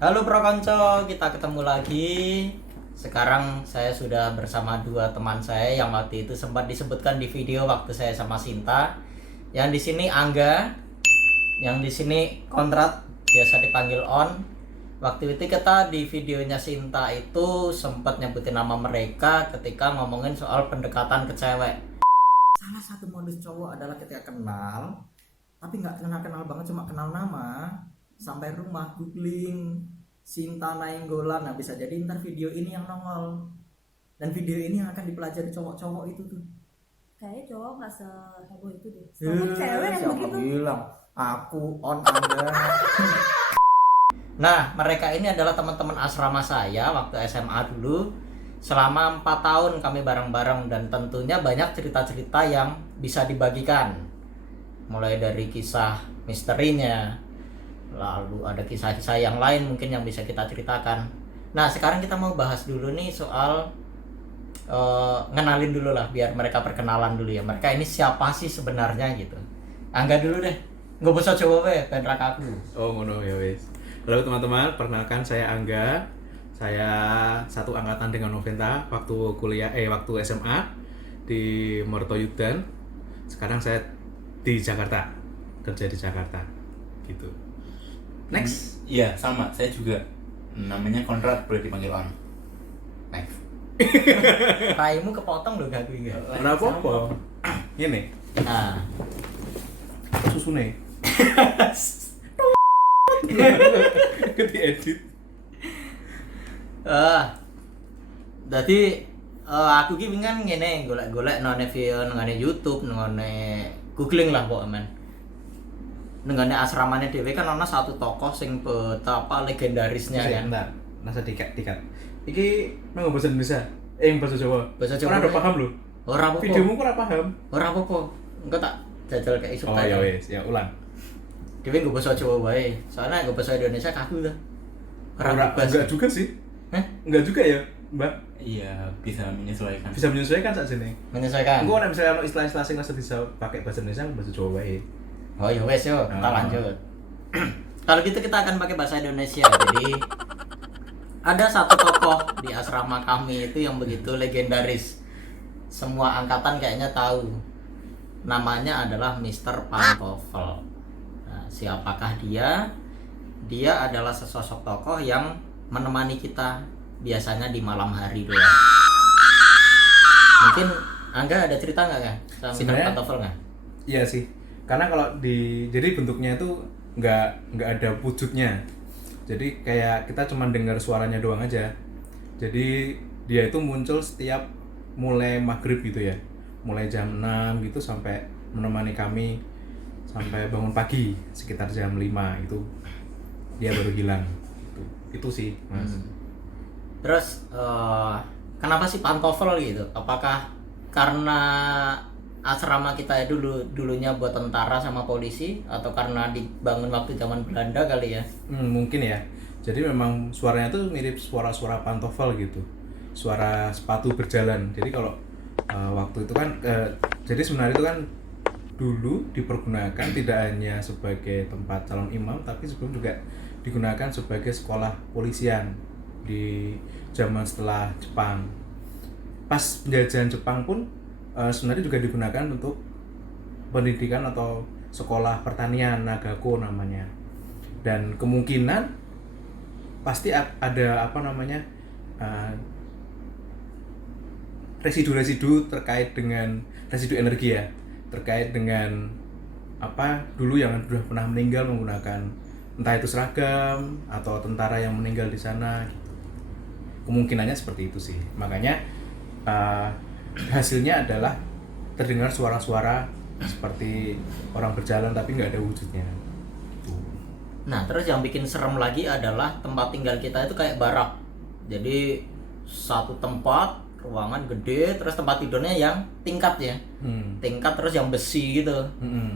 Halo Bro Konco, kita ketemu lagi. Sekarang saya sudah bersama dua teman saya yang waktu itu sempat disebutkan di video waktu saya sama Sinta. Yang di sini Angga, yang di sini Kontrat, biasa dipanggil On. Waktu itu kita di videonya Sinta itu sempat nyebutin nama mereka ketika ngomongin soal pendekatan ke cewek. Salah satu modus cowok adalah ketika kenal, tapi nggak kenal-kenal banget, cuma kenal nama, sampai rumah googling Sinta Nainggolan. Nah, bisa jadi ntar video ini yang nongol, dan video ini yang akan dipelajari cowok-cowok itu tuh. Kayaknya cowok nggak seheboh itu deh. Soalnya cewek yang Siapa begitu. bilang aku On Anda. Nah, mereka ini adalah teman-teman asrama saya waktu SMA dulu. Selama 4 tahun kami bareng-bareng, dan tentunya banyak cerita-cerita yang bisa dibagikan. Mulai dari kisah misterinya, lalu ada kisah-kisah yang lain mungkin yang bisa kita ceritakan. Nah, sekarang kita mau bahas dulu nih soal ngenalin dulu lah, biar mereka perkenalan dulu ya. Mereka ini siapa sih sebenarnya gitu. Angga dulu deh. Nggak bisa coba weh, penrak aku. Oh ngono ya wis. Halo teman-teman, perkenalkan saya Angga. Saya satu angkatan dengan Noventa waktu waktu SMA di Mertoyudan. Sekarang saya di Jakarta, kerja di Jakarta gitu. Next. Iya, sama. Saya juga. Namanya Konrad, boleh dipanggil On. Next. Raimu kepotong loh gak gue. Ora apa-apa. Ini Nah, susune. Ganti edit. Jadi aku ki kan ngene golek-golek nang video nang YouTube, nang googling lah pokoknya men. Nang asramane dhewe kan ana satu tokoh sing betapa legendarisnya kan. Bentar, nasa dikat. Iki nang bahasa Indonesia, bahasa Jawa. Bahasa Jawa. Ora paham lho. Ora apa-apa. Videomu kok ora paham. Ora apa-apa. Engko tak jajal kayak iso. Oh ya wis, ya ulang. Dhewe nggo basa Jawa wae. Soalnya nggo basa Indonesia kaku ta. Ora bebas. enggak juga sih. Hah? Enggak juga ya, Mbak. Iya, bisa menyesuaikan. Bisa menyesuaikan saat sini. Menyesuaikan. Engko nek misalnya ono istilah-istilah sing bisa bisa pakai bahasa Indonesia, bahasa Jawa wae. Oh ya wes yo, kita Oh. lanjut. Kalau gitu kita akan pakai bahasa Indonesia. Jadi ada satu tokoh di asrama kami itu yang begitu legendaris. Semua angkatan kayaknya tahu. Namanya adalah Mr. Pantofel. Nah, siapakah dia? Dia adalah sesosok tokoh yang menemani kita biasanya di malam hari doang. Mungkin Angga ada cerita nggak kan sama Mr. Sebenarnya- Pantofel nggak? Iya sih. Karena kalau jadi bentuknya itu nggak ada wujudnya. Jadi kayak kita cuma dengar suaranya doang aja. Jadi dia itu muncul setiap mulai maghrib gitu ya. Mulai jam 6 gitu sampai menemani kami sampai bangun pagi sekitar jam 5 itu dia baru hilang. Itu sih, Mas. Terus kenapa sih pantofel gitu? Apakah karena asrama kita dulunya buat tentara sama polisi, atau karena dibangun waktu zaman Belanda kali ya? Mungkin ya. Jadi memang suaranya tuh mirip suara-suara pantofel gitu. Suara sepatu berjalan. Jadi kalau waktu itu kan jadi sebenarnya itu kan dulu dipergunakan tidak hanya sebagai tempat calon imam, tapi sebelum juga digunakan sebagai sekolah polisian di zaman setelah Jepang. Pas penjajahan Jepang pun sebenarnya juga digunakan untuk pendidikan atau sekolah pertanian, Nagako namanya. Dan kemungkinan pasti ada residu-residu terkait dengan residu energi ya, terkait dengan dulu yang sudah pernah meninggal menggunakan entah itu seragam atau tentara yang meninggal di sana gitu. Kemungkinannya seperti itu sih. Makanya hasilnya adalah terdengar suara-suara seperti orang berjalan tapi nggak ada wujudnya. Gitu. Nah, terus yang bikin serem lagi adalah tempat tinggal kita itu kayak barak. Jadi satu tempat, ruangan gede, terus tempat tidurnya yang tingkat ya. Tingkat terus yang besi gitu.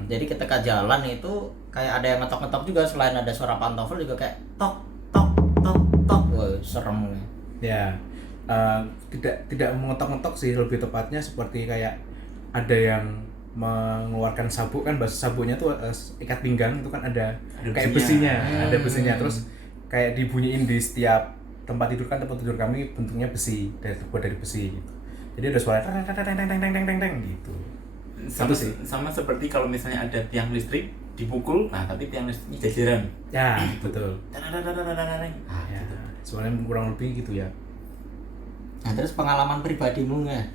Jadi ketika jalan itu kayak ada yang ngetok-ngetok juga, selain ada suara pantofel juga kayak tok tok tok tok. Wah, serem. Ya, tidak mengetok-ngetok sih, lebih tepatnya seperti kayak ada yang mengeluarkan sabuk kan, bahasa sabuknya tuh ikat pinggang itu kan ada kayak besinya, ada besinya, terus kayak dibunyiin di setiap tempat tidur. Kan tempat tidur kami bentuknya besi, terbuat dari besi gitu. Jadi ada suara teng teng teng teng teng teng teng gitu. Sama Itu sih. sama seperti kalau misalnya ada tiang listrik dipukul, nah tapi tiang listriknya jajaran. Ya, betul. Nah, Ya, gitu. soalnya kurang lebih gitu ya. Nah, terus pengalaman pribadimu nggak?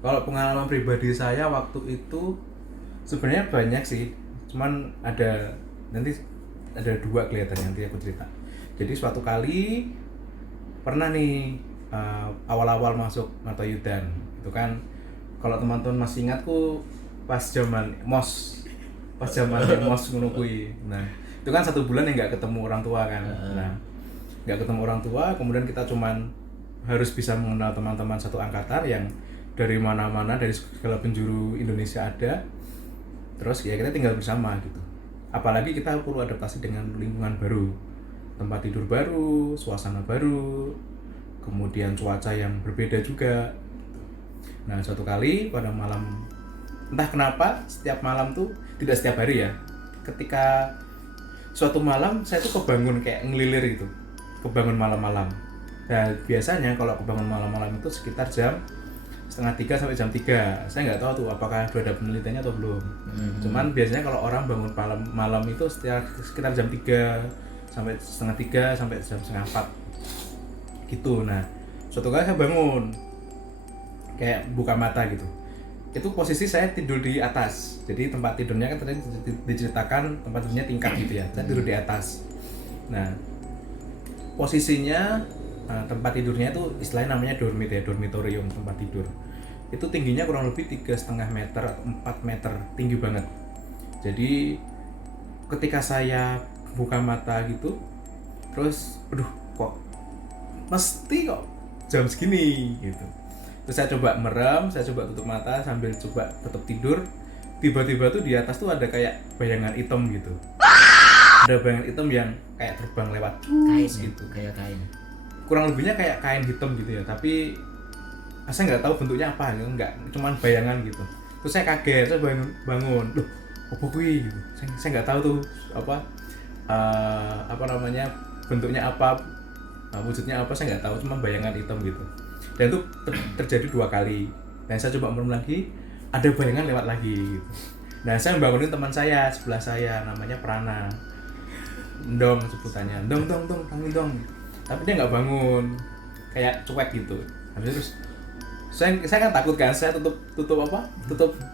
Kalau pengalaman pribadi saya waktu itu sebenarnya banyak sih, cuman nanti ada 2 kelihatannya, nanti aku cerita. Jadi suatu kali pernah nih awal-awal masuk Natayudan itu kan, kalau teman-teman masih ingatku pas zaman mos ngono kuwi. Nah itu kan 1 bulan yang nggak ketemu orang tua kan. Nah nggak ketemu orang tua, kemudian kita cuman harus bisa mengenal teman-teman satu angkatan yang dari mana-mana, dari segala penjuru Indonesia ada. Terus ya kita tinggal bersama gitu. Apalagi kita perlu adaptasi dengan lingkungan baru, tempat tidur baru, suasana baru, kemudian cuaca yang berbeda juga. Nah suatu kali pada malam, entah kenapa setiap malam tuh, tidak setiap hari ya, ketika suatu malam saya tuh kebangun kayak ngelilir gitu, kebangun malam-malam. Nah biasanya kalau kebangun malam-malam itu sekitar jam 2:30 sampai jam 3. Saya nggak tahu tuh apakah sudah ada penelitiannya atau belum. Cuman biasanya kalau orang bangun malam itu sekitar jam 3 sampai 2:30 sampai jam 3:30 gitu. Nah suatu kali saya bangun kayak buka mata gitu, itu posisi saya tidur di atas. Jadi tempat tidurnya kan tadi diceritakan tempat tidurnya tingkat gitu ya, saya tidur di atas. Nah posisinya tempat tidurnya itu istilahnya namanya dormitorium, tempat tidur. Itu tingginya kurang lebih 3,5 meter atau 4 meter, tinggi banget. Jadi ketika saya buka mata gitu, terus aduh kok mesti kok jam segini gitu. Terus saya coba merem, saya coba tutup mata sambil coba tetap tidur. Tiba-tiba tuh di atas tuh ada kayak bayangan hitam gitu. Ada bayangan hitam yang kayak terbang lewat Kain gitu. Kayak kain. Kurang lebihnya kayak kain hitam gitu ya, tapi saya nggak tahu bentuknya apa gitu, nggak, cuman bayangan gitu. Terus saya kaget, saya bangun, loh apa kuwi gitu. Saya nggak tahu tuh apa namanya, bentuknya apa, wujudnya apa, saya nggak tahu, cuma bayangan hitam gitu. Dan itu terjadi 2 kali. Dan saya coba merem lagi, ada bayangan lewat lagi gitu. Nah saya membangunin teman saya sebelah saya, namanya Prana, Ndong sebutannya, dong bangun dong. Tapi dia nggak bangun, kayak cuek gitu. Habis terus saya kan takut kan, saya tutup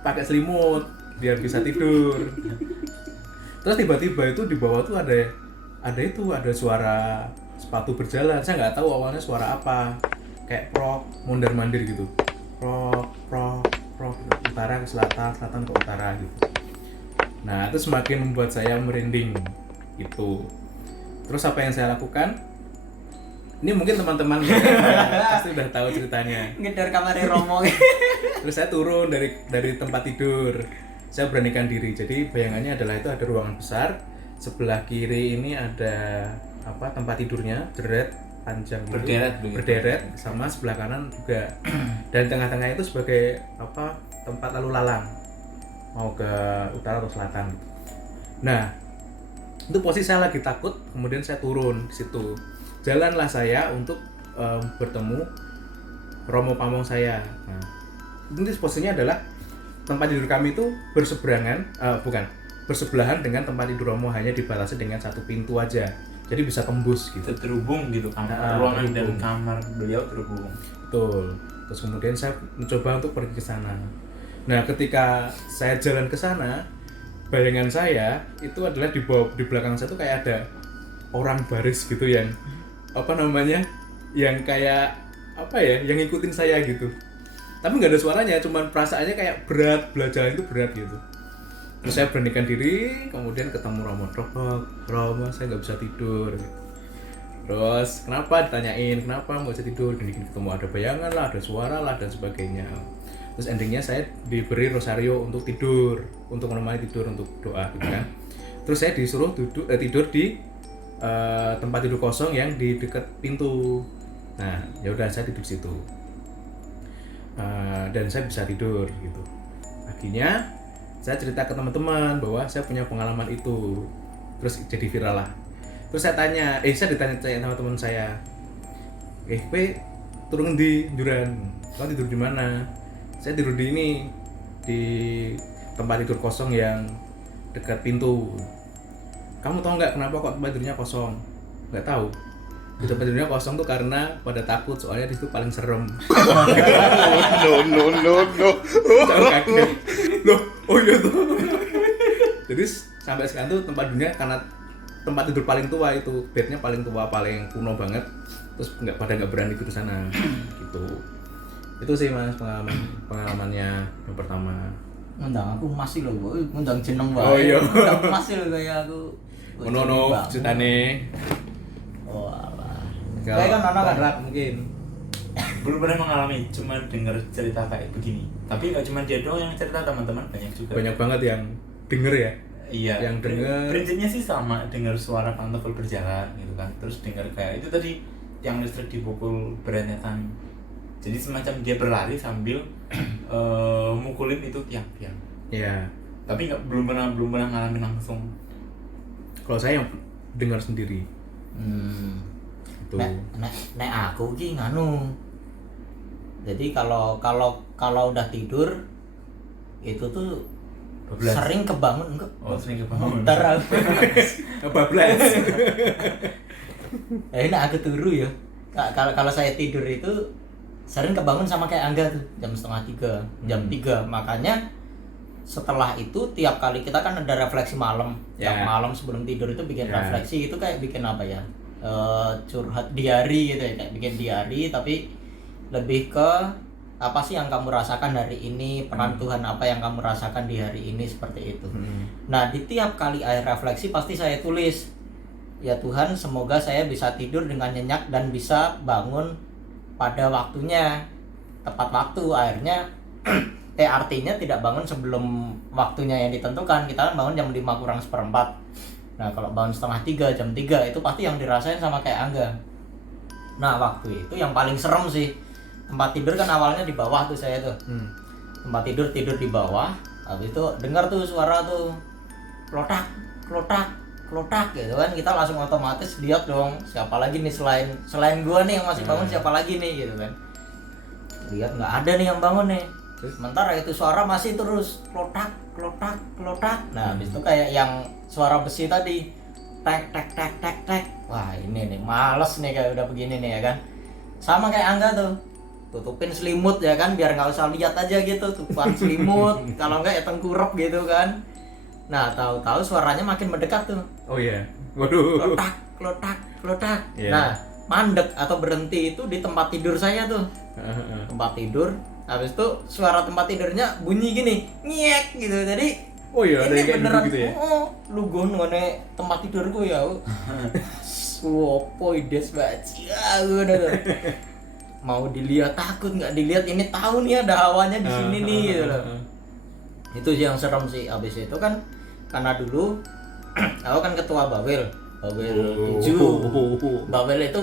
pakai selimut biar bisa tidur. Terus tiba-tiba itu di bawah tuh ada suara sepatu berjalan. Saya nggak tahu awalnya suara apa, kayak prok mondar mandir gitu, prok utara ke selatan, selatan ke utara gitu. Nah itu semakin membuat saya merinding gitu. Terus apa yang saya lakukan? Ini mungkin teman-teman pasti udah tahu ceritanya. Ngedar kamar Romo. Terus saya turun dari tempat tidur. Saya beranikan diri. Jadi bayangannya adalah itu ada ruangan besar. Sebelah kiri ini ada tempat tidurnya, panjang gitu, berderet, sama sebelah kanan juga. Dan tengah-tengah itu sebagai tempat lalu lalang mau ke utara atau selatan. Nah, itu posisi saya lagi takut, kemudian saya turun di situ. Jalanlah saya untuk bertemu Romo Pamong saya. Nah, ini posisinya adalah tempat tidur kami itu bersebelahan dengan tempat tidur Romo, hanya dibatasi dengan 1 pintu aja. Jadi bisa tembus gitu. Terhubung gitu, ruangan dan kamar beliau terhubung. Betul. Terus kemudian saya mencoba untuk pergi ke sana. Nah, ketika saya jalan ke sana, bayangan saya itu adalah di belakang saya tuh kayak ada orang baris gitu yang yang kayak yang ngikutin saya gitu. Tapi nggak ada suaranya, cuman perasaannya kayak berat, belajar itu berat gitu. Terus saya beranikan diri, kemudian ketemu Romo, saya nggak bisa tidur. Terus kenapa, ditanyain kenapa nggak bisa tidur, dan ketemu ada bayangan lah, ada suara lah, dan sebagainya. Terus endingnya saya diberi rosario untuk tidur, untuk menemani tidur, untuk doa gitu kan. Terus saya disuruh tidur di tempat tidur kosong yang di dekat pintu. Nah ya udah, saya tidur situ. Dan saya bisa tidur gitu. Akhirnya saya cerita ke teman-teman bahwa saya punya pengalaman itu, terus jadi viral lah. Terus saya ditanya sama teman saya, kowe turun di Juran, kau tidur di mana? Saya tidur di ini, di tempat tidur kosong yang dekat pintu. Kamu tahu nggak kenapa kok tempat tidurnya kosong? Nggak tahu. Di tempat tidurnya kosong tuh karena pada takut, soalnya di situ paling serem. No. Jangan kaget. Loh, oh iya tuh. Jadi sampai sekarang tuh tempat dunia karena tempat tidur paling tua itu, bednya paling tua, paling kuno banget. Terus nggak berani ke sana gitu. Itu sih Mas pengalamannya yang pertama. Ngundang aku masih loh, boy. Ngundang jeneng wae. Oh iya. Ngundang masih loh kayak aku. Ono ceritane. Oh alah. Kalau Kayak kan ono kan Konrad mungkin. Belum pernah mengalami, cuma dengar cerita kayak begini. Tapi nggak cuma dia doang yang cerita, teman-teman banyak juga. Banyak banget yang denger ya. Iya. Yang denger. Prinsipnya sih sama, dengar suara pantofel berjalan gitu kan. Terus dengar kayak itu tadi tiang listrik dipukul berentetan. Jadi semacam dia berlari sambil mukulin itu tiang-tiang. Iya. Tapi belum pernah ngalamin langsung. Kalau saya yang dengar sendiri. Itu. Nek aku ki nganu. Jadi kalau udah tidur itu tuh 12. sering kebangun enggak? Oh, sering kebangun. Ntar aku. Bablas. Nah aku turu ya. Kalau saya tidur itu sering kebangun sama kayak Angga tuh jam 2:30, jam 3. Makanya setelah itu tiap kali kita kan ada refleksi malam. Tiap malam sebelum tidur itu bikin refleksi, itu kayak bikin apa ya? Curhat diary gitu ya, kayak bikin diary tapi lebih ke apa sih yang kamu rasakan hari ini, peran Tuhan apa yang kamu rasakan di hari ini, seperti itu. Nah di tiap kali akhir refleksi pasti saya tulis, ya Tuhan semoga saya bisa tidur dengan nyenyak dan bisa bangun pada waktunya, tepat waktu. Akhirnya artinya tidak bangun sebelum waktunya yang ditentukan. Kita kan bangun jam 5:04. Nah kalau bangun 2:30, jam 3 itu pasti yang dirasain sama kayak Angga. Nah waktu itu yang paling serem sih, tempat tidur kan awalnya di bawah tuh saya tuh. Tempat tidur di bawah. Habis itu dengar tuh suara tuh klotak gitu kan. Kita langsung otomatis lihat dong, siapa lagi nih selain gua nih yang masih bangun, siapa lagi nih gitu kan. Lihat nggak ada nih yang bangun nih. Sementara itu suara masih terus klotak. Nah habis itu kayak yang suara besi tadi, tek. Wah ini nih males nih kayak udah begini nih ya kan. Sama kayak Angga tuh, tutupin selimut ya kan biar nggak usah lihat aja gitu, tutupan selimut. Kalau nggak ya tengkurap gitu kan. Nah tahu-tahu suaranya makin mendekat tuh. Oh iya. Waduh. Klotak. Yeah. Nah mandek atau berhenti itu di tempat tidur saya tuh. Tempat tidur. Habis itu suara tempat tidurnya bunyi gini, nyek gitu. Jadi oh iya, ada ini yang kayak beneran gitu ya. lu ngone tempat tidurku ya. Wopo ides banget. Ya udah tuh. Mau dilihat takut, nggak dilihat ini tahu nih ada hawanya di sini nih gitu loh. Itu yang serem sih. Abis itu kan karena dulu aku kan ketua Bawel 7. Bawel itu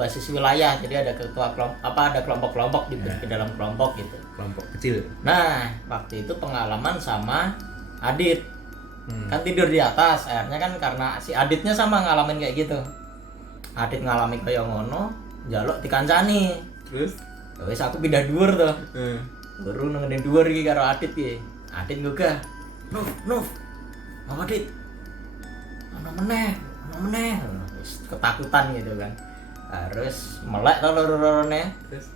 basis wilayah, jadi ada ketua ada kelompok-kelompok di dalam kelompok gitu. Kelompok kecil. Nah, waktu itu pengalaman sama Adit. Kan tidur di atas, akhirnya kan karena si Aditnya sama ngalamin kayak gitu. Adit ngalami kayak ngono, njaluk dikancani. Terus Wis aku pindah dhuwur tuh. Baru nang dhuwur iki karo Adit ki. Adit gugah. Nuf. Apa Adit? Ono meneh. Ketakutan gitu kan. Harus melek to loro-lorone. Terus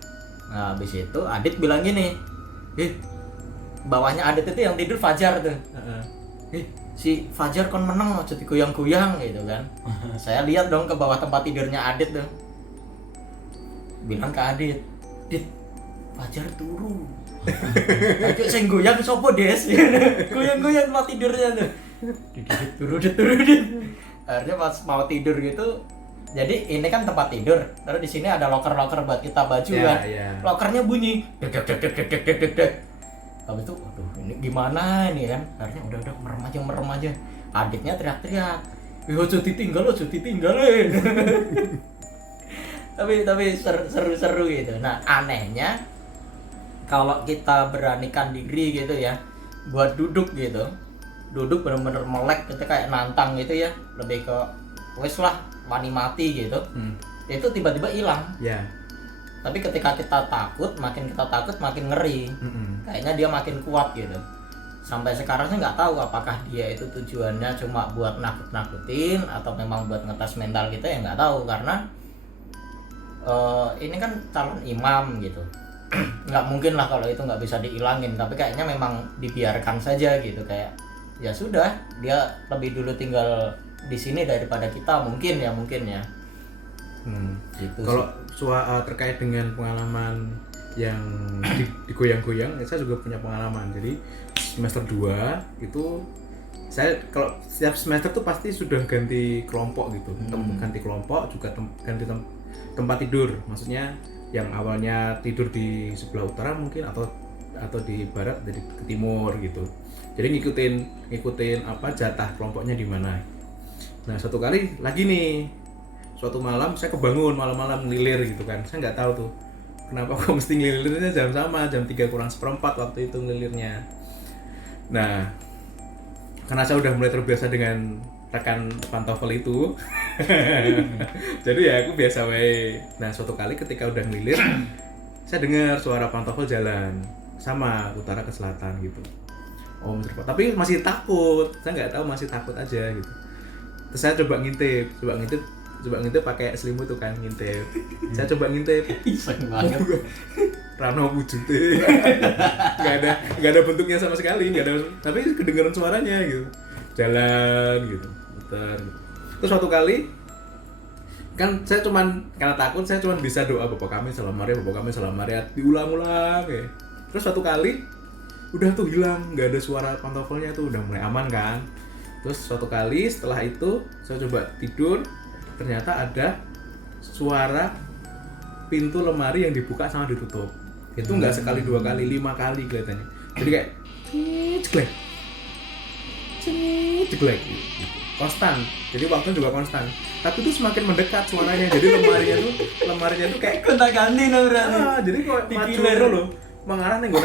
Nah, habis itu Adit bilang gini. Bawahnya Adit itu yang tidur Fajar tuh. Si Fajar kon meneng aja digoyang-goyang gitu kan. Saya lihat dong ke bawah tempat tidurnya Adit tuh. Bilang ke Adit, "Dit, Fajar turu." Ayo sing goyang sopo, Des? Goyang-goyang tempat tidurnya tuh. Turu. Akhirnya pas mau tidur gitu, jadi ini kan tempat tidur. Terus di sini ada loker buat kita baju kan. Lokernya bunyi. Dek. Habis itu, aduh ini gimana ini kan? Akhirnya udah merem aja. Adiknya teriak-teriak. Ojo ditinggalin. tapi seru gitu. Nah, anehnya kalau kita beranikan diri gitu ya buat duduk gitu. Duduk bener-bener melek gitu kayak nantang gitu ya. Lebih ke wes lah wani mati gitu, itu tiba-tiba hilang. Ya. Tapi ketika kita takut makin ngeri. Kayaknya dia makin kuat gitu. Sampai sekarang saya nggak tahu apakah dia itu tujuannya cuma buat nakut-nakutin atau memang buat ngetes mental kita, ya nggak tahu, karena ini kan calon imam gitu. Nggak mungkin lah kalau itu nggak bisa dihilangin, tapi kayaknya memang dibiarkan saja gitu, kayak ya sudah, dia lebih dulu tinggal di sini daripada kita, mungkin ya. Gitu Kalau sih. terkait dengan pengalaman yang digoyang-goyang, saya juga punya pengalaman. Jadi semester 2 itu saya kalau setiap semester tuh pasti sudah ganti kelompok gitu. Ganti kelompok juga ganti tempat tidur. Maksudnya yang awalnya tidur di sebelah utara mungkin atau di barat, jadi ke timur gitu. Jadi ngikutin apa jatah kelompoknya di mana. Nah, suatu kali lagi nih, suatu malam saya kebangun malam-malam ngelilir gitu kan. Saya nggak tahu tuh kenapa kok mesti ngelilirnya jam 3:kurang seperempat waktu itu ngelilirnya. Nah, karena saya udah mulai terbiasa dengan tekan pantofel itu, jadi ya aku biasa wae. Nah, suatu kali ketika udah ngelilir, saya dengar suara pantofel jalan sama utara ke selatan gitu. Oh, tapi masih takut. Saya nggak tahu, masih takut aja gitu. Terus saya coba ngintip pakai selimut tuh kan, ngintip. Saya coba ngintip. Iseng banget. Rano wujudnya. Nggak ada bentuknya sama sekali, nggak ada. Tapi kedengaran suaranya gitu. Jalan gitu, muter. Gitu. Terus suatu kali kan saya karena takut saya cuman bisa doa Bapak kami salam Maria, diulang-ulang ya. Terus suatu kali udah tuh hilang, nggak ada suara pantofelnya tuh, udah mulai aman kan. Terus suatu kali setelah itu saya coba tidur, ternyata ada suara pintu lemari yang dibuka sama ditutup. Itu nggak sekali 2 kali, 5 kali kelihatannya. Jadi kayak ceklek konstan. Jadi waktunya juga konstan. Tapi itu semakin mendekat suaranya. Jadi lemarinya tuh kayak Gonta-ganti no berarti. jadi kok maju loh. Mengarah nenggon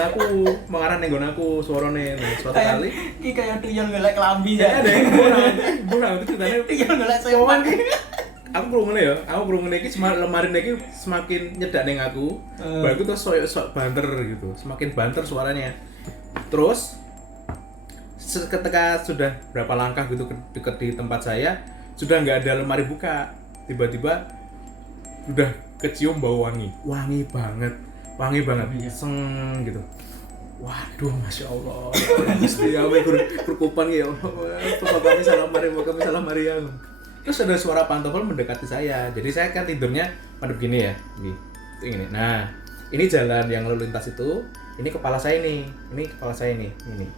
aku suarane. Nah, suatu kali Ki kayak tuyul golek kelambi ya ada yang burang itu ceritanya tuyul golek sewan. Aku krungune iki lemari iki semakin nyedak ning aku. Baru terus sok banter gitu. Semakin banter suaranya. Terus ketika sudah berapa langkah gitu dekat di tempat saya, sudah nggak ada lemari buka. Tiba-tiba udah kecium bau wangi banget, seng gitu. Waduh, masya Allah. Mesti aku berkupan ya Allah. Bapak kami salam Maria. Terus ada suara pantofel mendekati saya. Jadi saya kan tidurnya pada begini ya, ini. Nah, ini jalan yang lalu lintas itu. Ini kepala saya nih. Ini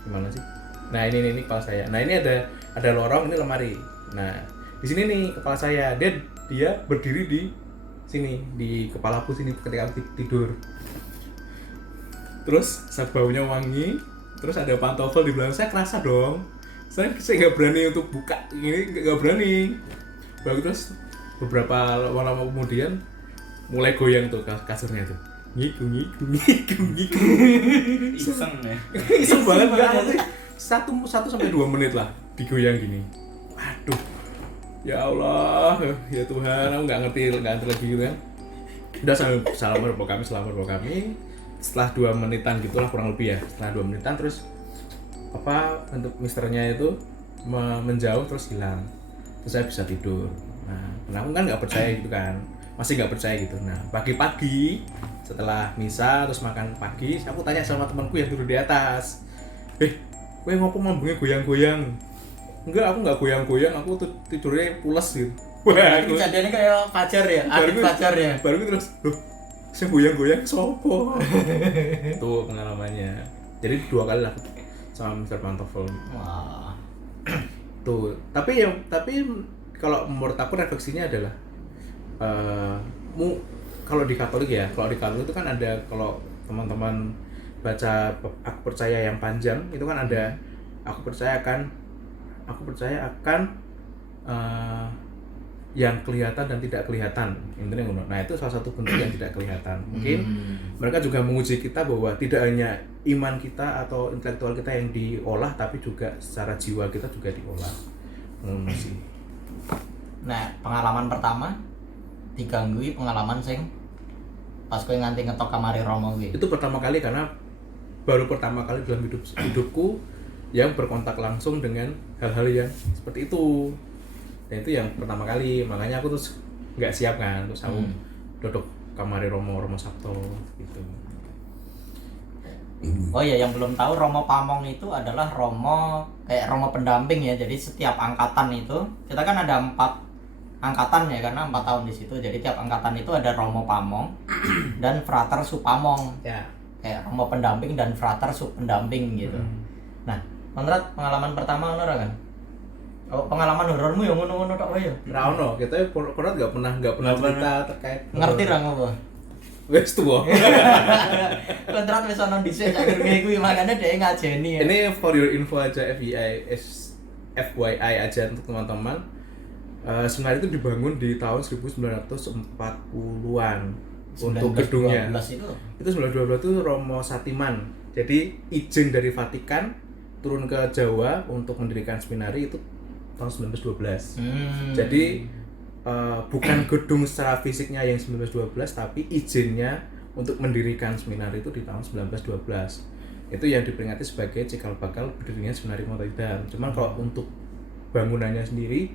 gimana sih? Nah, ini kepala saya. Nah, ini ada lorong, ini lemari. Nah, di sini nih kepala saya. Dia berdiri di sini, di kepalaku sini ketika aku tidur. Terus baunya wangi, terus ada pantofel di belakang saya, kerasa dong. Saya nggak berani untuk buka, ini nggak berani. Baru terus beberapa lama kemudian mulai goyang tuh kasurnya tuh, ngiku. Iseng ya. Iseng banget nggak sih? 1 sampai 2 menit lah digoyang gini. Waduh, ya Allah, ya Tuhan, aku nggak ngerti lagi gitu kan. Udah salam Bapak kami. Setelah 2 menitan gitulah kurang lebih ya. Setelah 2 menitan terus bentuk misternya itu menjauh terus hilang. Terus saya bisa tidur. Nah, aku kan nggak percaya gitu kan. Masih nggak percaya gitu. Nah, pagi-pagi setelah misa terus makan pagi, aku tanya sama temanku yang tidur di atas. Kowe ngopo mambungnya goyang-goyang? Enggak, aku nggak goyang-goyang, aku tidurnya pules gitu. Wah, kejadiannya kayak pacar ya, adik pacar ya. Baru terus, saya goyang-goyang sopo. Tuh pengalamannya. Jadi 2 kali lah sama Mr. Pantofel. Wah. Tuh, tapi kalau menurut aku refleksinya adalah kalau di Katolik itu kan ada, kalau teman-teman baca Aku Percaya yang panjang itu kan ada aku percaya akan yang kelihatan dan tidak kelihatan, intinya. Nah, itu salah satu bentuk yang tidak kelihatan. Mungkin mereka juga menguji kita bahwa tidak hanya iman kita atau intelektual kita yang diolah, tapi juga secara jiwa kita juga diolah. Nah, pengalaman pertama diganggui pengalaman sing pas kowe nganti ngetok kamare Romo kuwi. Itu pertama kali karena baru pertama kali dalam hidupku yang berkontak langsung dengan hal-hal yang seperti itu. Dan itu yang pertama kali, makanya aku terus nggak siap kan, terus aku duduk kamare Romo Sabto gitu. Oh iya, yang belum tahu Romo Pamong itu adalah Romo kayak Romo pendamping ya. Jadi setiap angkatan itu kita kan ada 4 angkatan ya, karena 4 tahun di situ. Jadi tiap angkatan itu ada Romo Pamong dan Frater Supamong. Ya. Kayak Romo pendamping dan Frater Sup pendamping gitu. Nah, Konrad pengalaman pertama ngono kan? Oh, pengalaman horormu yang ngono-ngono tok wae ya. Ra ono, kita Konrad nggak pernah cerita terkait Ngerti ra ngopo? wes tuh. Kontrak wis ono dhisik sak gerunge kuwi, makanya dhek ngajeni. Ya. Ini for your info aja, FYI aja untuk teman-teman. Sebenarnya itu dibangun di tahun 1940-an untuk gedungnya. 1912 Itu 1912 itu Romo Satiman. Jadi izin dari Vatikan turun ke Jawa untuk mendirikan seminari itu tahun 1912. Jadi bukan gedung secara fisiknya yang 1912, tapi izinnya untuk mendirikan seminari itu di tahun 1912. Itu yang diperingati sebagai cikal bakal berdirinya seminari Montaidan. Cuman kalau untuk bangunannya sendiri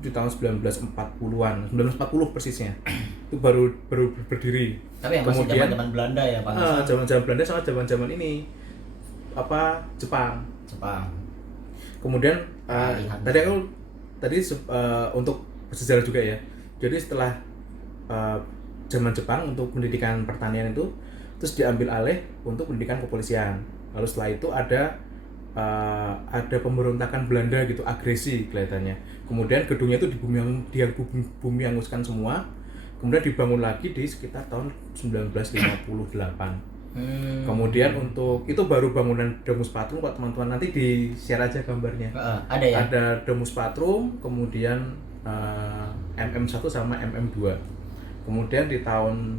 di tahun 1940-an, 1940 persisnya. Itu baru berdiri. Tapi yang masih zaman-zaman Belanda ya, Pak. Zaman-zaman Belanda sama zaman-zaman ini Jepang. Kemudian tadi untuk bersejarah juga ya. Jadi setelah zaman Jepang untuk pendidikan pertanian itu terus diambil alih untuk pendidikan kepolisian. Lalu setelah itu ada pemberontakan Belanda gitu, agresi kelihatannya. Kemudian gedungnya itu bumi hanguskan semua. Kemudian dibangun lagi di sekitar tahun 1958. Kemudian untuk itu baru bangunan Domus Patrum, Pak teman-teman, nanti di share aja gambarnya. Ada ya. Ada Domus Patrum, kemudian MM1 sama MM2. Kemudian di tahun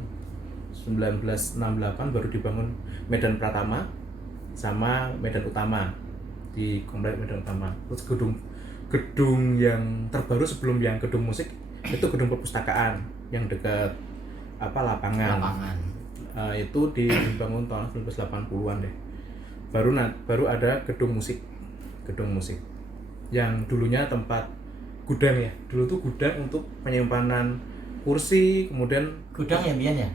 1968 baru dibangun Medan Pratama sama Medan Utama, di komplek Medan Utama. Terus gedung yang terbaru sebelum yang gedung musik itu gedung perpustakaan yang dekat lapangan. Itu dibangun tahun 1980-an deh. Baru ada gedung musik yang dulunya tempat gudang ya. Dulu tuh gudang untuk penyimpanan kursi, kemudian Gudang ya biyen ya?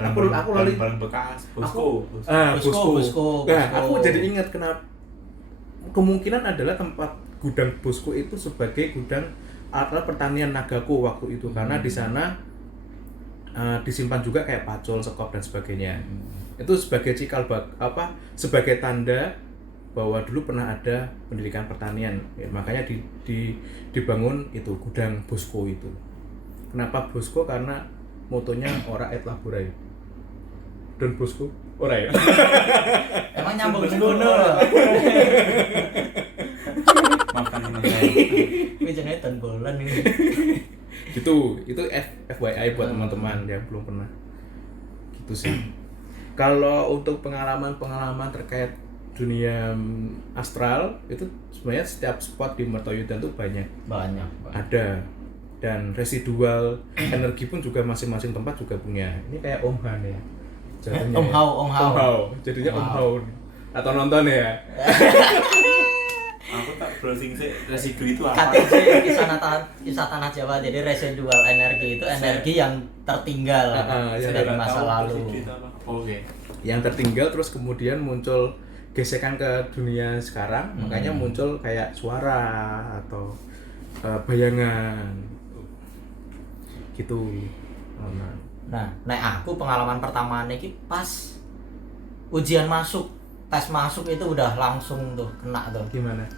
Aku lali barang bekas, posko. Posko. Nah, aku jadi ingat kenapa kemungkinan adalah tempat gudang posko itu sebagai gudang alat pertanian Nagaku waktu itu, karena di sana disimpan juga kayak pacul, sekop dan sebagainya. Itu sebagai sebagai tanda bahwa dulu pernah ada pendidikan pertanian ya, makanya dibangun itu gudang Bosco itu. Kenapa Bosco? Karena motonya ora et labora. Don Bosco ora ya. Emang nyambung dengan gunung. Makan ini. Ini jenenge Don Bolan ini. Gitu, itu FYI buat teman-teman yang belum pernah. Gitu sih. Kalau untuk pengalaman terkait dunia astral itu sebenarnya setiap spot di Mertoyudan tuh banyak. Ada, dan residual energi pun juga masing-masing tempat juga punya. Ini kayak Om Han ya. Jadinya Om Hao. Jadinya Om Hao. Atau nonton ya. Aku tak browsing sih residu itu apa. KTJ kisah tanah Jawa. Jadi residual energi itu energi yang tertinggal dari masa lalu. Oke. Yang tertinggal terus kemudian muncul gesekan ke dunia sekarang, makanya muncul kayak suara atau bayangan gitu. Nah, aku pengalaman pertama niki pas ujian masuk, tes masuk itu udah langsung tuh kena tuh. Gimana?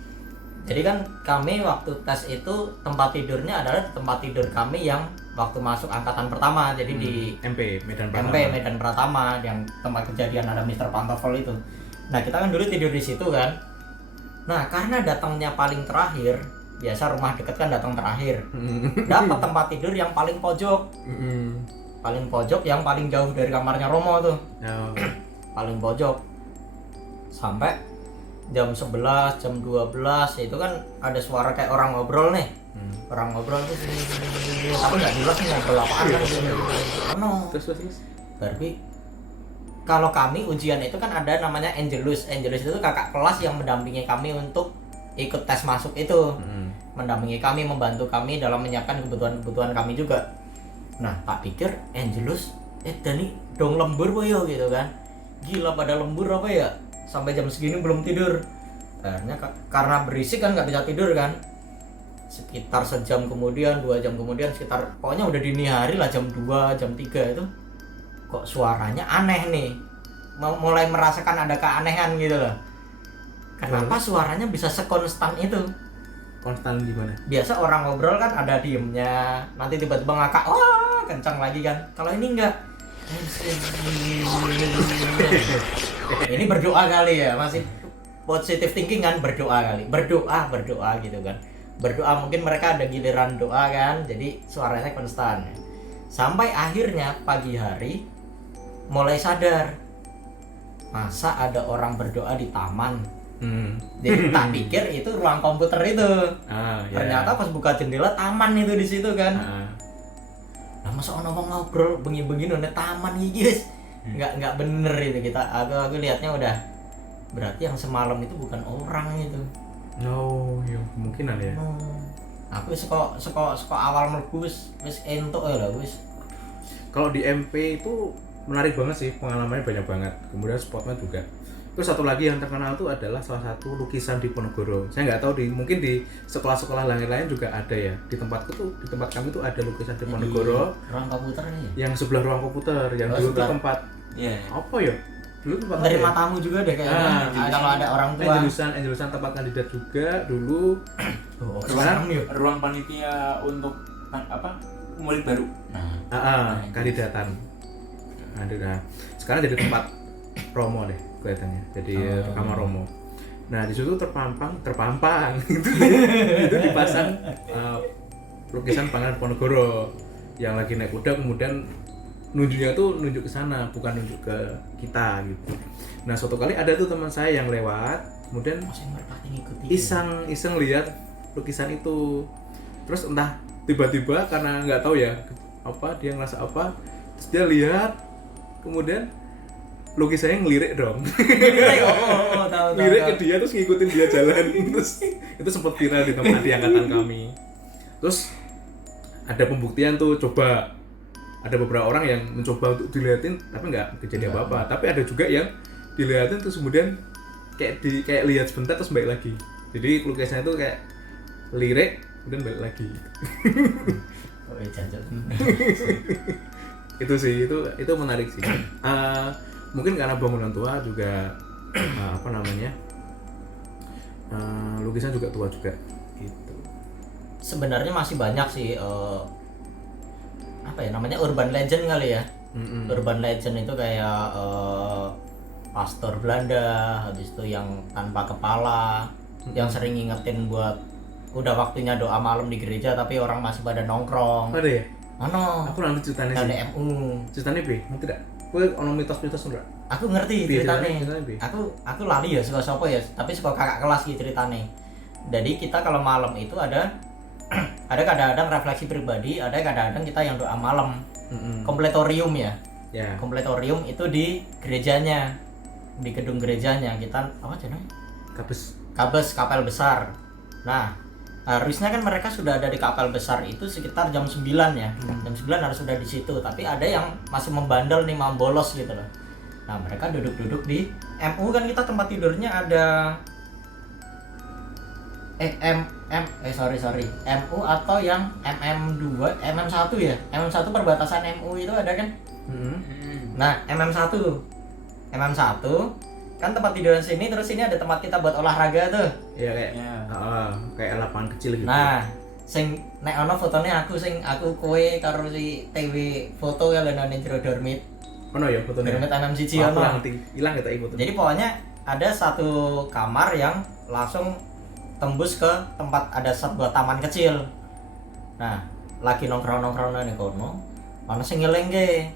Jadi kan kami waktu tes itu tempat tidurnya adalah tempat tidur kami yang waktu masuk angkatan pertama. Jadi di MP Medan Pratama yang tempat kejadian ada Mr. Pantofel itu. Nah, kita kan dulu tidur di situ kan. Nah, karena datangnya paling terakhir, biasa rumah deket kan datang terakhir. Dapat tempat tidur yang paling pojok. Paling pojok yang paling jauh dari kamarnya Romo tuh. Paling pojok. Sampai jam 11, jam 12 itu kan ada suara kayak orang ngobrol nih. Orang ngobrol tuh tapi nggak jelas nih ngobrol apaan kan no. Terus Tapi kalau kami ujian itu kan ada namanya Angelus itu tuh kakak kelas yang mendampingi kami untuk ikut tes masuk itu, mendampingi kami, membantu kami dalam menyiapkan kebutuhan kami juga. Nah tak pikir Angelus Dani dong lembur boyo gitu kan, gila pada lembur apa ya, sampai jam segini belum tidur. Akhirnya karena berisik kan nggak bisa tidur kan, sekitar sejam kemudian 2 jam kemudian, sekitar pokoknya udah dini hari lah, jam 2 jam 3 itu kok suaranya aneh nih, mulai merasakan ada keanehan gitu loh. Kenapa suaranya bisa sekonstan itu? Konstan gimana? Biasa orang ngobrol kan ada diemnya, nanti tiba-tiba ngakak, wah kencang lagi kan. Kalau ini enggak. Ini berdoa kali ya, masih positive thinking kan, berdoa kali. Berdoa gitu kan. Berdoa mungkin mereka ada giliran doa kan, jadi suaranya konstan. Sampai akhirnya pagi hari mulai sadar, masa ada orang berdoa di taman. Jadi tak pikir itu ruang komputer itu. Ternyata pas buka jendela taman itu di situ kan. Nah masa ngomong ngobrol bengi-bengi none taman iki guys. Nggak bener itu kita. Aku lihatnya udah berarti yang semalam itu bukan orang itu. No, ya kemungkinan ya. No. Aku seko awal mlebu wis entuk ya lah wis. Kalau di MP itu menarik banget sih, pengalamannya banyak banget. Kemudian spotnya juga. Terus satu lagi yang terkenal itu adalah salah satu lukisan di Ponorogo. Saya nggak tahu mungkin di sekolah-sekolah lain juga ada ya. Di tempat kami tuh ada lukisan di Ponorogo. Ruang komputer nih. Yang sebelah ruang komputer, yang dulu tuh tempat. Iya. Apa ya? Dulu tempat Dari apa ya? matamu juga deh kayaknya. Kalau ada orang tua. Angelusan tempat kandidat juga dulu. Sekarang yuk. Ruang panitia untuk murid baru. Kandidatan. Nah, sekarang jadi tempat promo deh kelihatannya. Jadi kamar Romo. Nah, di situ terpampang itu dipasang lukisan Pangeran Ponorogo yang lagi naik kuda, kemudian nunjuk ke sana, bukan nunjuk ke kita gitu. Nah, suatu kali ada tuh teman saya yang lewat, kemudian iseng lihat lukisan itu. Terus entah tiba-tiba karena nggak tahu ya dia ngerasa apa, terus dia lihat, kemudian lukisannya ngelirik dong. Tahu. Lirik ke dia terus ngikutin dia jalan. Terus itu sempat viral di tempat di angkatan kami. Terus ada pembuktian tuh, coba ada beberapa orang yang mencoba untuk dilihatin tapi nggak kejadian apa-apa. Tapi ada juga yang dilihatin terus kemudian kayak lihat sebentar terus balik lagi. Jadi lukisannya itu kayak lirik kemudian balik lagi. Itu sih, itu menarik sih. Mungkin karena bangunan tua juga lukisan juga tua juga gitu. Sebenarnya masih banyak sih urban legend kali ya. Urban legend itu kayak pastor Belanda, habis itu yang tanpa kepala, yang sering ngingetin buat udah waktunya doa malam di gereja tapi orang masih pada nongkrong. Ada ya? Ano? Aku nanti ceritanya sih. Ada MU. Ceritanya B, ngerti tidak? Kowe ono mitos-mitos enggak? Aku ngerti ceritanya. B. Aku lali ya suka sopo ya, tapi suka kakak kelas gitu ceritanya. Jadi kita kalau malam itu ada kadang-kadang refleksi pribadi, ada kadang-kadang kita yang doa malam. Kompletorium ya. Ya. Kompletorium itu di gerejanya, di gedung gerejanya kita apa namanya? Kabes, kapel besar. Nah, harusnya kan mereka sudah ada di kapal besar itu sekitar jam 9 ya. Jam 9 harus sudah di situ, tapi ada yang masih membandel nih, mau bolos gitu loh. Nah, mereka duduk-duduk di MU kan, kita tempat tidurnya ada MU atau yang MM2, MM1 ya. MM1 perbatasan MU itu ada kan? Nah, MM1 kan tempat tiduran sini, terus sini ada tempat kita buat olahraga tuh. Iya kayak lapangan kecil gitu. Nah, sing nek ono fotone aku kowe karo si TW foto ya lan nang jero dormit. Ono ya fotone. Dormit MM1 ono. Hilang ya tak foto. Jadi pokoknya ada satu kamar yang langsung tembus ke tempat ada sebuah taman kecil. Nah, lagi nongkrong-nongkrong nang kono, ono sing ngelengke.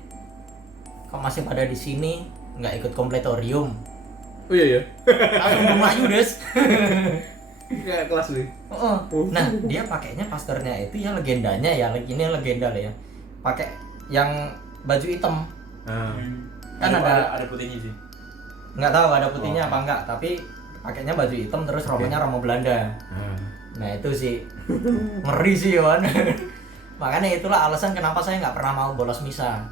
Kok masih pada di sini, nggak ikut kompletorium. Oh iya ya. Langsung melayu des. Kayak kelas nih. Oh. Nah, dia pakainya pastornya itu ya legendanya ya, ini legenda lah ya. Pakai yang baju hitam. Kan ada putihnya sih. Nggak tahu ada putihnya apa enggak, tapi pakainya baju hitam terus rokoknya Romo Belanda. Nah, itu sih ngeri sih, Yon. Makanya itulah alasan kenapa saya nggak pernah mau bolos misa.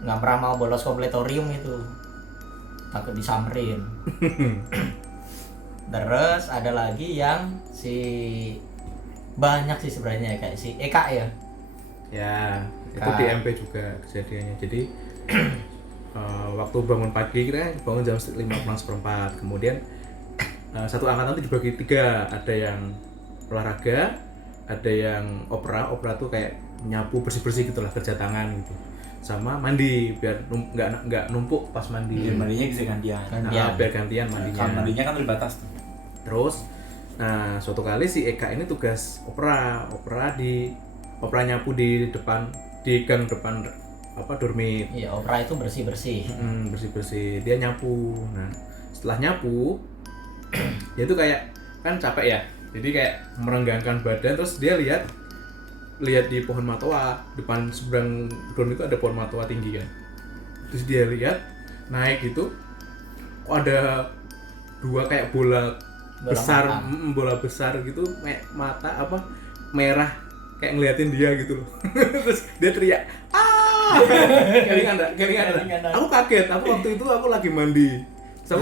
Nggak pernah mau bolos kompletorium itu. Takut disamperin. Terus ada lagi yang si banyak sih sebenarnya kayak si Eka ya. Ya, itu di MP juga kejadiannya. Jadi waktu bangun pagi kita bangun jam 5:04. Kemudian satu angkatan itu dibagi 3, ada yang olahraga, ada yang opera tuh kayak nyapu bersih-bersih gitulah, kerja tangan gitu, sama mandi biar nggak numpuk pas mandi. Mandinya bisa gantian. Biar gantian mandinya. Kalau mandinya kan terbatas tuh. Terus nah suatu kali si Eka ini tugas opera nyapu di gang depan dormit. Iya, opera itu bersih-bersih. Bersih-bersih, dia nyapu. Nah setelah nyapu dia tuh kayak kan capek ya, jadi kayak merenggangkan badan, terus dia lihat di pohon matoa depan seberang dorm itu ada pohon matoa tinggi kan. Terus dia lihat naik gitu, kok ada 2 kayak bola besar gitu, mata merah kayak ngeliatin dia gitu loh. Terus dia teriak, kelingan enggak? Aku kaget, waktu itu aku lagi mandi. Terus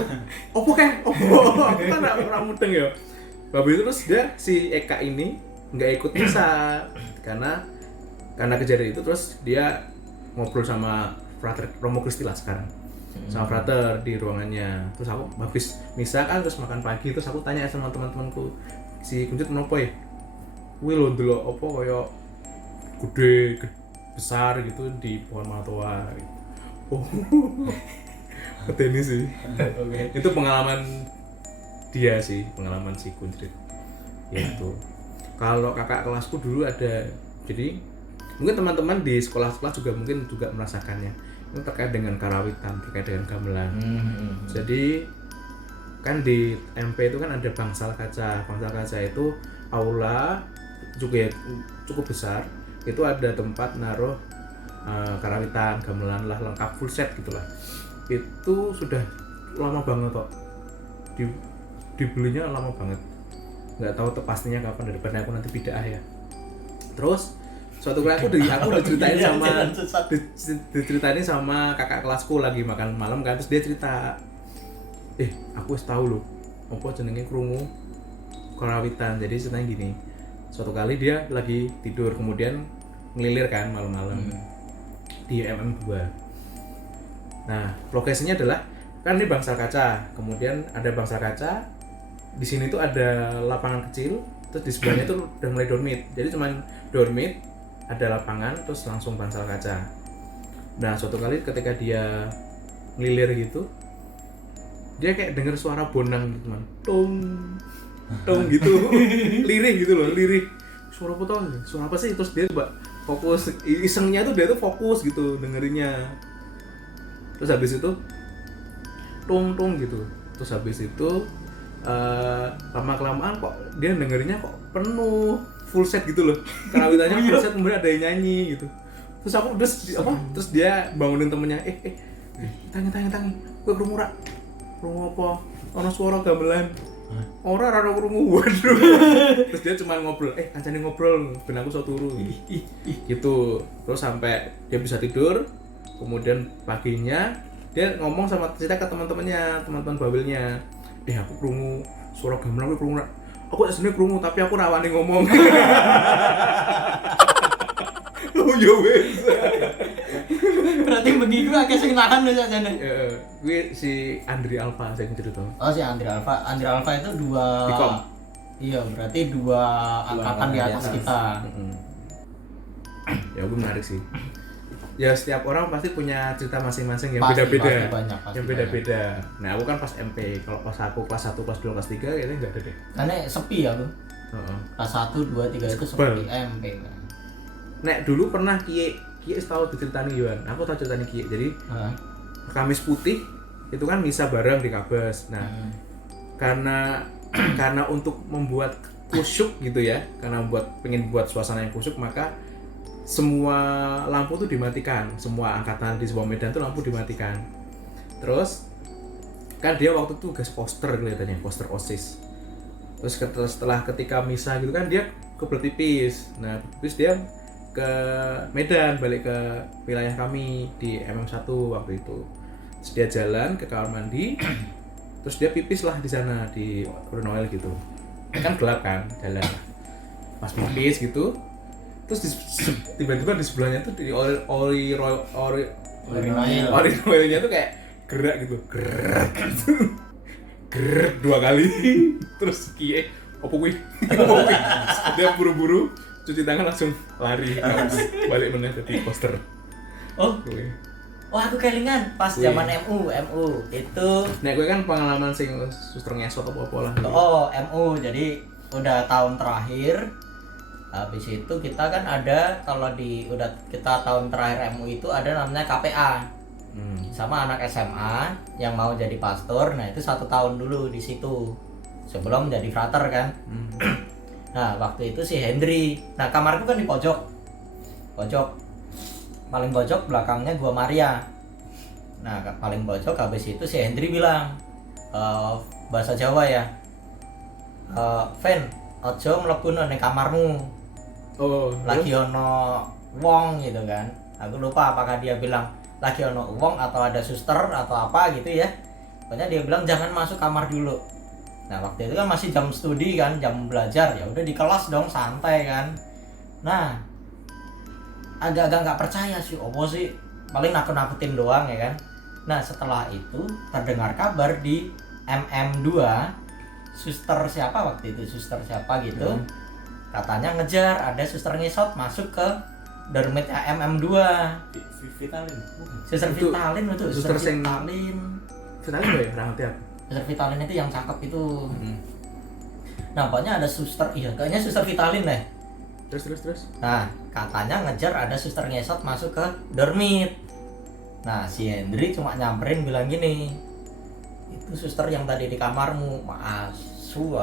aku aku kan orang mudeng ya. Habis itu terus si Eka ini nggak ikut misa karena kejadian itu. Terus dia ngobrol sama Frater Romo Kristi lah sekarang, sama Frater di ruangannya. Terus aku habis misa kan, terus makan pagi, terus aku tanya sama teman-temanku, si Kuncut kenapa ya? Wih lo dulu apa kayak gede besar gitu di pohon matoa gitu. Keteni sih. Itu pengalaman dia sih, pengalaman si Kuncut. Itu. Kalau kakak kelasku dulu ada, jadi mungkin teman-teman di sekolah-sekolah juga merasakannya. Ini terkait dengan karawitan, terkait dengan gamelan. Jadi kan di MP itu kan ada bangsal kaca. Bangsal kaca itu aula juga ya, cukup besar. Itu ada tempat naruh karawitan, gamelan lah, lengkap full set gitulah. Itu sudah lama banget kok. Dibelinya lama banget. Nggak tahu pastinya kapan, daripada aku nanti bid'ah ya. Terus suatu kali aku diceritain sama kakak kelasku lagi makan malam kan, terus dia cerita, aku wis tahu loh apa jenenge krungu karawitan. Jadi ceritanya gini, suatu kali dia lagi tidur kemudian ngelilir kan malam-malam di MM2. Nah lokasinya adalah kan ini bangsal kaca, kemudian ada bangsal kaca, di sini tuh ada lapangan kecil, terus di sebelahnya tuh udah mulai dormit. Jadi cuman dormit, ada lapangan, terus langsung bangsal kaca. Nah suatu kali ketika dia ngelilir gitu, dia kayak denger suara bonang gitu man, tong gitu, lirih gitu loh, lirih. Suara apa sih? Terus dia coba fokus, isengnya tuh dia tuh fokus gitu dengerinnya. Terus habis itu tong gitu. Terus habis itu lama-kelamaan kok dia dengerinnya kok penuh full set gitu loh, karawitannya full set, kemudian ada yang nyanyi gitu. Terus aku terus dia bangunin temennya, tangi gue krungu apa ono suara gamelan ora krungu. Waduh. Terus dia cuma ngobrol, kancane ngobrol ben aku iso turu gitu. Terus sampai dia bisa tidur, kemudian paginya dia ngomong sama cerita ke teman-teman bawilnya, aku krungu suara gamelan, aku krungu. Aku asline krungu tapi aku ra wani ngomong. Oh ya wes. Berarti begitu akeh sing nahan lho sakjane. Kuwi si Andri Alfa sing cerita. Oh, si Andri Alfa itu 2 Bikom. Iya, berarti 2 angkatan di atas kita. Ya itu menarik sih. Ya setiap orang pasti punya cerita masing-masing yang Pasti beda-beda. banyak. Yang beda-beda. Nah, aku kan pas MP, kalau pas aku kelas 1, kelas 2, kelas 3 kayaknya enggak ada deh. Karena sepi ya, Bro. Heeh. Kelas 1, 2, 3 itu sepi MP kan. Nek dulu pernah Kie tahu diceritani Yohan. Aku tahu ceritani Kie. Jadi Kamis Putih itu kan misa bareng di Kabes. Nah, karena karena untuk membuat kusyuk gitu ya, karena pengen buat suasana yang kusyuk, maka semua lampu tuh dimatikan, semua angkatan di sebuah medan tuh lampu dimatikan. Terus kan dia waktu itu gas poster kelihatannya, poster OSIS. Terus setelah ketika misa gitu kan dia kebelet pipis. Nah terus dia ke Medan, balik ke wilayah kami di MM1 waktu itu. Terus dia jalan ke kamar mandi, terus dia pipis lah di sana di Noel gitu. Kan gelap kan jalan. Pas pipis gitu, terus tiba-tiba di sebelahnya tuh di Noelnya tuh kayak gerak gitu, gerak 2 kali, terus kie, opo kuwi, dia buru-buru cuci tangan langsung lari, balik meneh jadi poster. Oh, aku kelingan pas Wih. zaman MU itu. Nek gue kan pengalaman sing suster ngesot apa lah. Oh, MU. Jadi udah tahun terakhir. Habis itu kita kan ada kita tahun terakhir MU itu ada namanya KPA. Sama anak SMA yang mau jadi pastor. Nah, itu 1 tahun dulu di situ. Sebelum jadi frater kan. Nah, waktu itu si Hendri. Nah, kamarku kan di pojok. Paling pojok, belakangnya gua Maria. Nah, paling pojok. Habis itu si Hendri bilang bahasa Jawa ya, Fen, ojo mlebu nang kamarmu. Oh, Lagi ono wong gitu kan. Aku lupa apakah dia bilang lagi ono wong atau ada suster atau apa gitu ya. Pokoknya dia bilang jangan masuk kamar dulu. Nah, waktu itu kan masih jam studi kan, jam belajar. Ya udah di kelas dong, santai kan. Nah, agak-agak nggak percaya sih, opo sih, paling nakut-nakutin doang ya kan. Nah, setelah itu terdengar kabar di MM2, suster siapa waktu itu, gitu, katanya ngejar ada suster ngesot masuk ke dormitnya MM2. Vitalin. Suster Itu Vitalin itu, suster sing- Vitalin. Vitalin ya, rambutnya apa? Suster Vitalin itu yang cakep itu. Nah, pokoknya ada suster, kayaknya suster Vitalin deh. Terus. Nah, katanya ngejar ada suster ngesot masuk ke dormit. Nah, si Hendri cuma nyamperin bilang gini, itu suster yang tadi di kamarmu. Asu.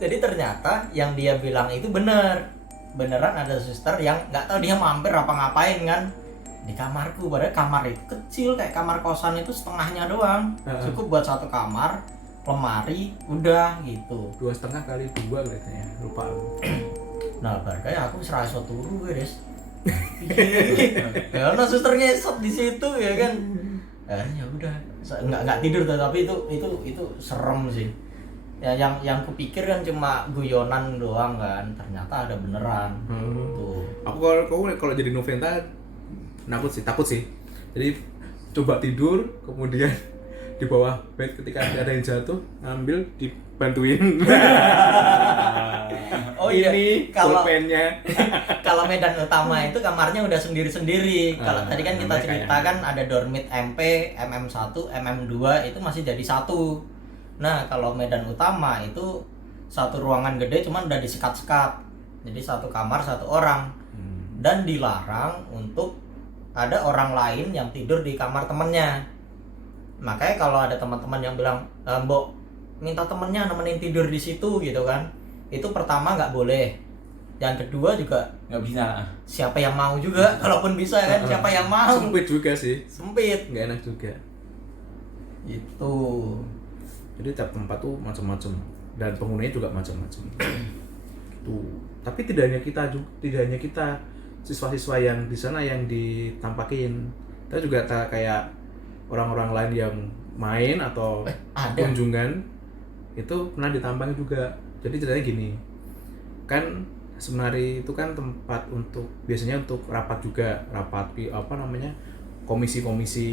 jadi ternyata yang dia bilang itu beneran ada suster yang nggak tahu dia mampir apa ngapain kan di kamarku. Padahal kamar itu kecil, kayak kamar kosan itu setengahnya doang, cukup buat 1 kamar, lemari, udah gitu. 2,5 kali 2 kelihatannya, lupa. Nah, barangkali aku serasa turu guys. Karena suster ngesot di situ ya kan. Akhirnya udah nggak tidur tuh, tapi itu serem sih. Ya yang kupikir kan cuma guyonan doang kan, ternyata ada beneran. Tuh. Aku kalau jadi Noventa takut sih. Jadi coba tidur, kemudian di bawah bed ketika ada yang jatuh, ngambil dibantuin. Oh iya, kalau pulpennya. kalau medan utama itu kamarnya udah sendiri-sendiri. Kalau tadi kan kita makanya. ceritakan ada dormit MP, MM1, MM2 itu masih jadi satu. Nah, kalau medan utama itu satu ruangan gede cuman udah disekat-sekat. Jadi 1 kamar 1 orang. Dan dilarang untuk ada orang lain yang tidur di kamar temennya. Makanya kalau ada teman-teman yang bilang, Mbok, minta temennya nemenin tidur di situ gitu kan, itu pertama nggak boleh. Yang kedua juga Nggak bisa. siapa yang mau juga, kalaupun bisa kan, siapa yang mau. Sempit juga sih, Sempit. nggak enak juga. Itu. Jadi tiap tempat tuh macam-macam dan penggunanya juga macam-macam. Tuh. Tapi tidak hanya kita siswa-siswa yang di sana yang ditampakin, kita juga kayak orang-orang lain yang main atau Ada. kunjungan itu pernah ditampang juga. Jadi ceritanya gini, kan Seminari itu kan tempat untuk biasanya untuk rapat juga, komisi-komisi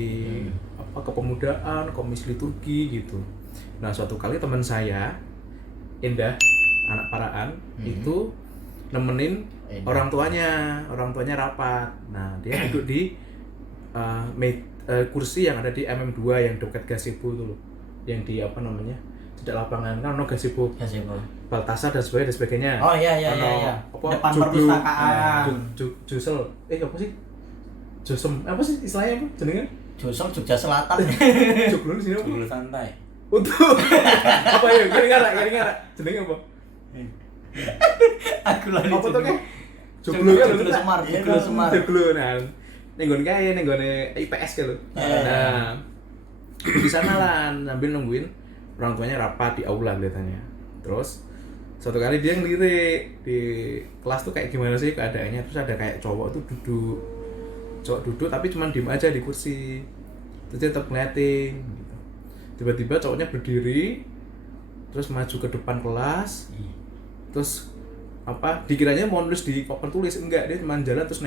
kepemudaan, komisi liturgi gitu. Nah, suatu kali teman saya Indah, anak Paraan, itu nemenin orang tuanya rapat. Nah, dia duduk di kursi yang ada di MM2 yang dekat gazebo itu loh, yang di tidak lapangan kan gazebo Baltasar dan sebagainya. Oh iya. Depan perpustakaan. Jusel. Apa sih? Josem. Apa sih istilahnya apa? Jenenge? Josong Jogja Selatan. Joglo di sini apa? Joglo santai. Untuk apa ya? Kira-kira jenenge apa? Aku lali. Apa tuh kayak? Joglo kan Joglo Semar, Joglo Semar. Joglo nah. Ning nggone IPS kan lho. Nah. Di sana lah sambil nungguin orang tuanya rapat di aula kelihatannya. Terus suatu kali dia ngelirik di kelas tuh kayak gimana sih keadaannya, terus ada kayak cowok duduk tapi cuman diem aja di kursi, terus dia tetap ngeliatin gitu. Tiba-tiba cowoknya berdiri terus maju ke depan kelas, terus apa dikiranya mau nulis di papan tulis, enggak, dia cuma jalan terus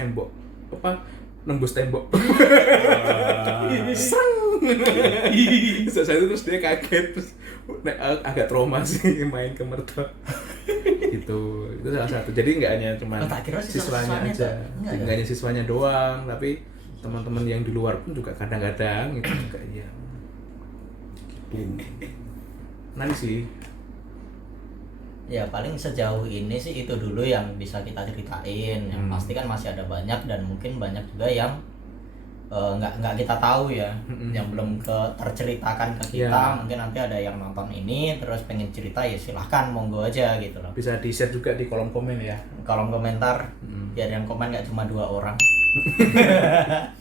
nembus tembok. Saya itu terus dia kaget, terus agak trauma sih main ke mertua. Itu salah satu. Jadi nggak hanya cuma siswanya aja, nggak hanya siswanya doang, tapi teman-teman yang di luar pun juga kadang-kadang itu juga iya. Gitu. Nanti sih. Ya paling sejauh ini sih itu dulu yang bisa kita ceritain. Yang pasti kan masih ada banyak dan mungkin banyak juga yang nggak kita tahu ya, yang belum terceritakan ke kita. Mungkin nanti ada yang nonton ini terus pengen cerita, ya silahkan monggo aja gitu loh. Bisa di share juga di kolom komen ya. Kolom komentar biar yang komen nggak cuma 2 orang.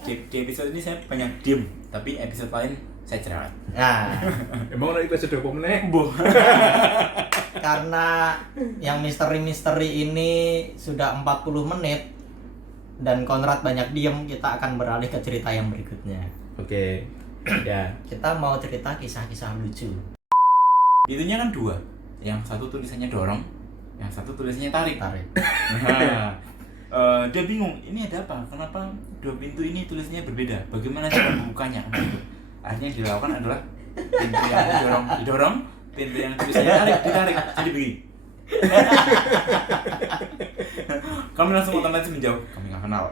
Di episode ini saya banyak diem, tapi episode lain saya cerewet. Nah, Emang ada episode apa meneh? karena yang misteri-misteri ini sudah 40 menit dan Konrad banyak diem, kita akan beralih ke cerita yang berikutnya. Oke. Ya. Kita mau cerita kisah-kisah lucu. Itunya kan 2. Yang satu tulisannya dorong, yang satu tulisannya tarik. Tarik. Nah, dia bingung, ini ada apa? Kenapa 2 pintu ini tulisannya berbeda? Bagaimana cara membukanya? Gitu. Akhirnya yang dilakukan adalah pintu yang didorong, pintu yang tulisannya ditarik. Jadi begini. Kami langsung otomatis menjauh. Kami nggak kenal.